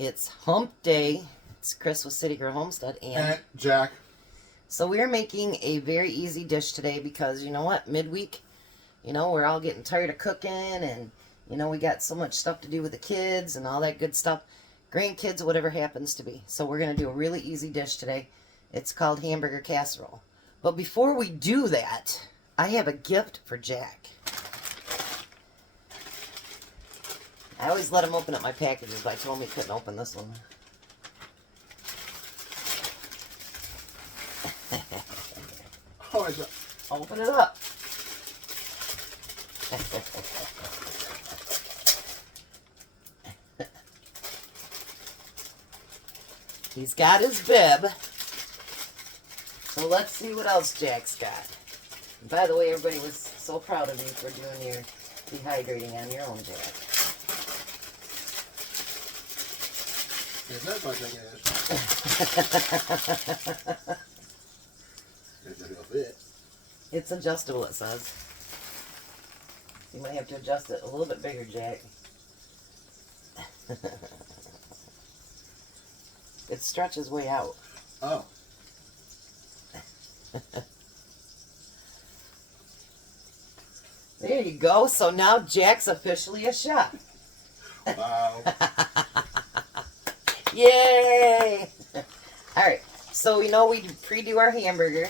It's hump day. It's Chris with City Girl Homestead and Jack. So we're making a very easy dish today because you know what? Midweek, we're all getting tired of cooking and we got so much stuff to do with the kids and all that good stuff. Grandkids, whatever happens to be. So we're going to do a really easy dish today. It's called hamburger casserole. But before we do that, I have a gift for Jack. I always let him open up my packages, but I told him he couldn't open this one. Oh, is it? Open it up. He's got his bib. So let's see what else Jack's got. And by the way, everybody was so proud of you for doing your dehydrating on your own, Jack. It looks like it is. It's adjustable, it says. You might have to adjust it a little bit bigger, Jack. It stretches way out. Oh. There you go. So now Jack's officially a chef. Wow. Yay! Alright, so we pre-do our hamburger.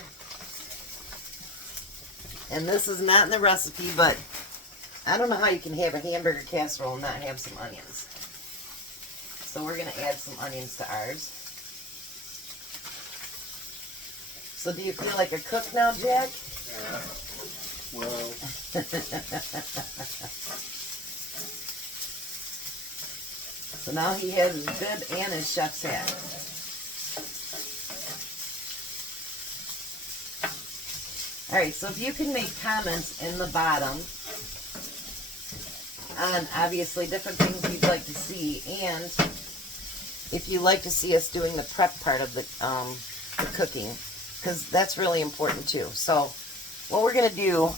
And this is not in the recipe, but I don't know how you can have a hamburger casserole and not have some onions. So we're going to add some onions to ours. So do you feel like a cook now, Jack? Yeah. Well. So now he has his bib and his chef's hat. Alright, so if you can make comments in the bottom on obviously different things you'd like to see, and if you like to see us doing the prep part of the cooking, because that's really important too. So what we're going to do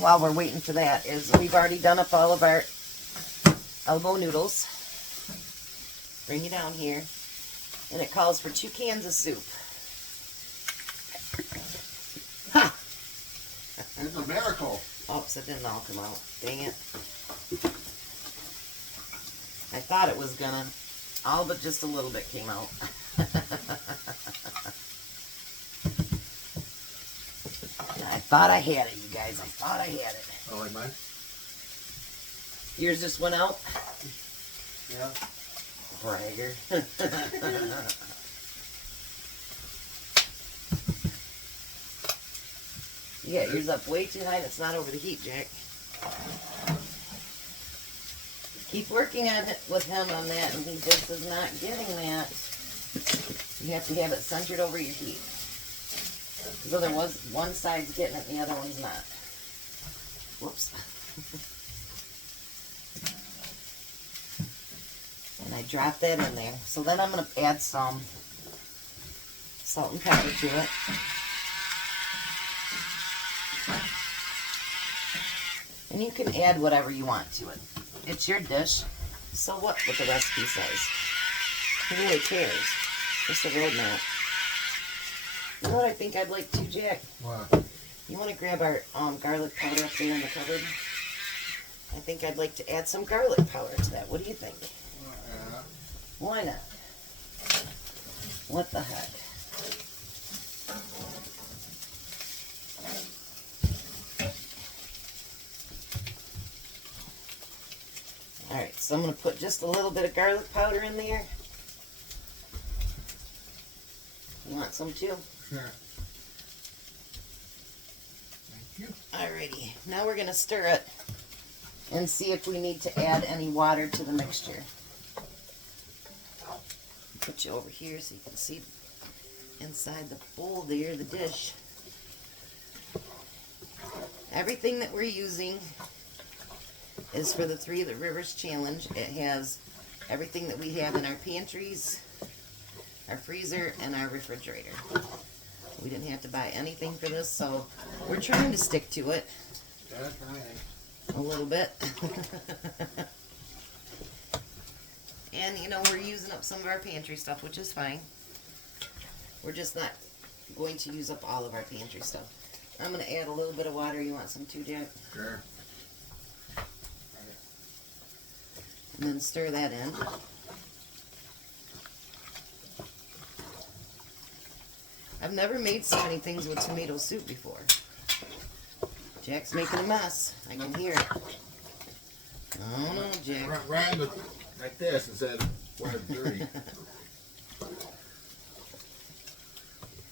while we're waiting for that is we've already done up all of our elbow noodles. Bring you down here. And it calls for 2 cans of soup. Ha! It's a miracle. Oops, it didn't all come out. Dang it. I thought it was gonna. All but just a little bit came out. I thought I had it, you guys. I thought I had it. Oh, like mine? Yours just went out? Yeah. Bragger. You got yours up way too high and it's not over the heat, Jack. Keep working on it with him on that, and he just is not getting that. You have to have it centered over your heat. Because otherwise, one side's getting it and the other one's not. Whoops. And I dropped that in there. So then I'm going to add some salt and pepper to it. And you can add whatever you want to it. It's your dish. So what the recipe says? Who really cares? Just a roadmap. You know what I think I'd like to, Jack? What? You want to grab our garlic powder up there in the cupboard? I think I'd like to add some garlic powder to that. What do you think? Yeah. Why not? What the heck? Alright, so I'm going to put just a little bit of garlic powder in there. You want some too? Sure. Thank you. Alrighty, now we're going to stir it and see if we need to add any water to the mixture. Put you over here so you can see inside the bowl there, the dish. Everything that we're using is for the 3 of the Rivers Challenge. It has everything that we have in our pantries, our freezer, and our refrigerator. We didn't have to buy anything for this, so we're trying to stick to it. That's right. A little bit. you know, we're using up some of our pantry stuff, which is fine. We're just not going to use up all of our pantry stuff. I'm going to add a little bit of water. You want some too, Jack? Sure. And then stir that in. I've never made so many things with tomato soup before. Jack's making a mess. I can hear it. Oh no, Jack. Ran like this and said, "What a dirty."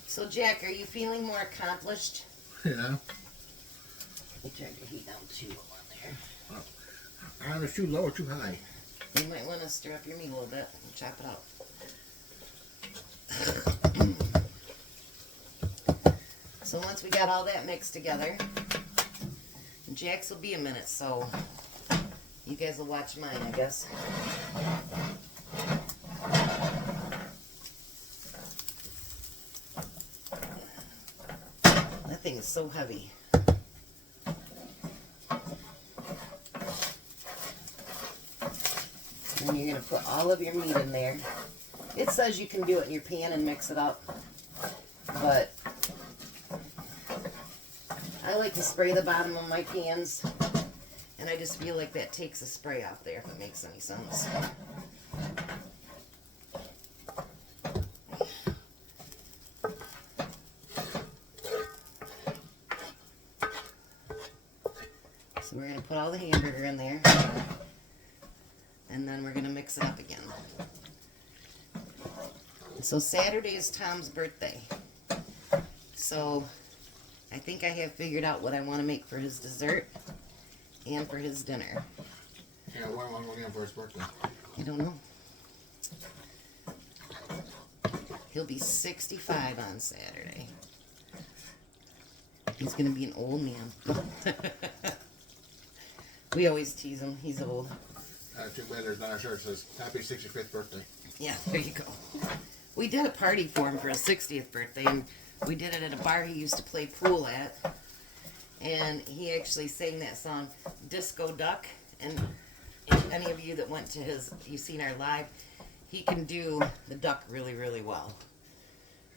So, Jack, are you feeling more accomplished? Yeah. You turned your heat down too low on there. I was too low or too high. You might want to stir up your meat a little bit and chop it up. So once we got all that mixed together, Jack's will be a minute, so you guys will watch mine, I guess. That thing is so heavy. And you're going to put all of your meat in there. It says you can do it in your pan and mix it up, but I like to spray the bottom of my pans, and I just feel like that takes the spray off there, if it makes any sense. So we're going to put all the hamburger in there, and then we're going to mix it up again. So Saturday is Tom's birthday. So I think I have figured out what I want to make for his dessert and for his dinner. Yeah, what am I going to for his birthday? I don't know. He'll be 65 on Saturday. He's going to be an old man. We always tease him. He's old. Too bad there's not a shirt that says happy 65th birthday. Yeah, there you go. We did a party for him for his 60th birthday, and we did it at a bar he used to play pool at. And he actually sang that song, Disco Duck. And if any of you that went to you've seen our live, he can do the duck really, really well.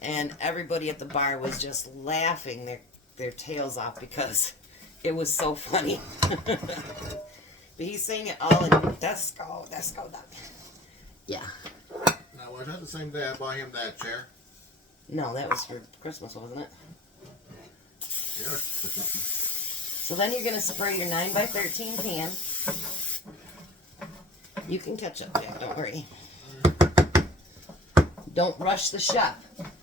And everybody at the bar was just laughing their tails off because it was so funny. But he sang it all in Disco Duck. Yeah. Now, was that the same day I bought him that chair? No, that was for Christmas, wasn't it? Yeah, for something. So then you're going to spray your 9x13 pan. You can catch up, Jack, don't worry. Don't rush the chef.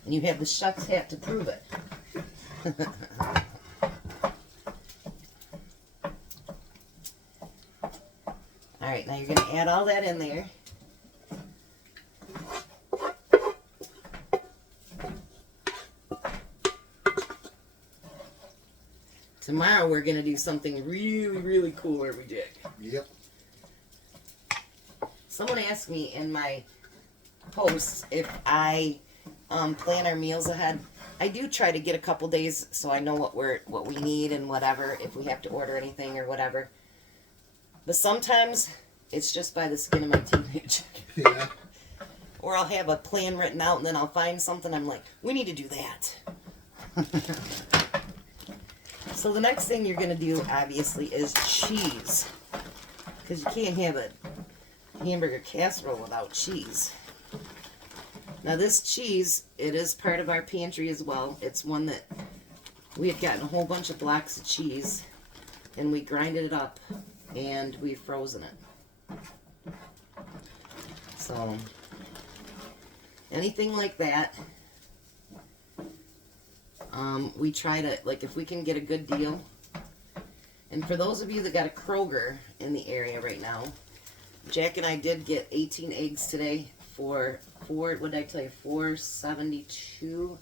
And you have the chef's hat to prove it. Alright, now you're going to add all that in there. Tomorrow we're going to do something really, really cool, aren't we, Jack? Yep. Someone asked me in my posts if I plan our meals ahead. I do try to get a couple days so I know what we need and whatever, if we have to order anything or whatever. But sometimes it's just by the skin of my teeth. Yeah. Or I'll have a plan written out and then I'll find something I'm like, we need to do that. So the next thing you're going to do, obviously, is cheese. Because you can't have a hamburger casserole without cheese. Now this cheese, it is part of our pantry as well. It's one that we had gotten a whole bunch of blocks of cheese. And we grinded it up. And we've frozen it. So, anything like that. We try to, like, if we can get a good deal. And for those of you that got a Kroger in the area right now, Jack and I did get 18 eggs today for what did I tell you, $4.72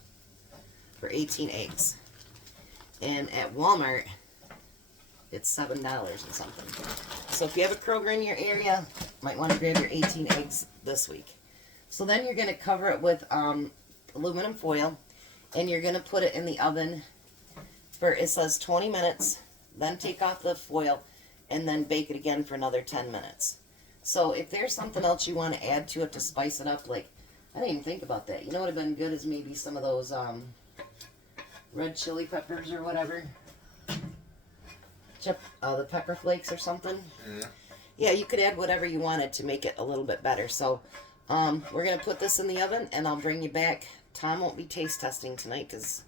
for 18 eggs. And at Walmart, it's $7 and something. So if you have a Kroger in your area, might want to grab your 18 eggs this week. So then you're going to cover it with aluminum foil. And you're going to put it in the oven for, it says 20 minutes. Then take off the foil and then bake it again for another 10 minutes. So if there's something else you want to add to it to spice it up, like, I didn't even think about that. You know what would have been good is maybe some of those red chili peppers or whatever. The pepper flakes or something. Yeah. Yeah, you could add whatever you wanted to make it a little bit better. So we're going to put this in the oven, and I'll bring you back. Tom won't be taste testing tonight because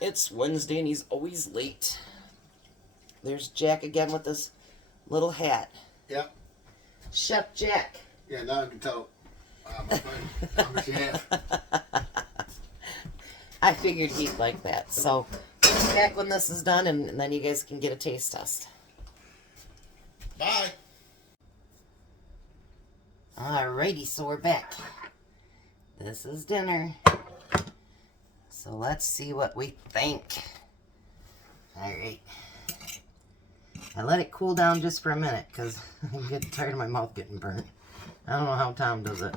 it's Wednesday and he's always late. There's Jack again with his little hat. Yep. Chef Jack. Yeah, now I can tell my friend how much you have. I figured he'd like that. So we'll be back when this is done, and then you guys can get a taste test. Bye. Alrighty, so we're back. This is dinner. So let's see what we think. Alright. I let it cool down just for a minute because I'm getting tired of my mouth getting burnt. I don't know how Tom does it.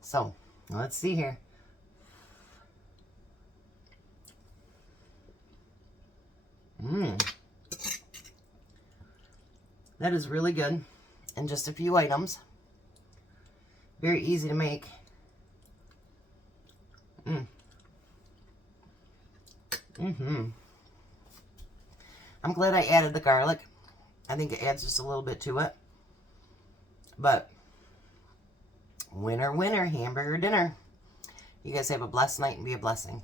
So, let's see here. That is really good. And just a few items. Very easy to make. I'm glad I added the garlic. I think it adds just a little bit to it. But, winner, winner, hamburger dinner. You guys have a blessed night and be a blessing.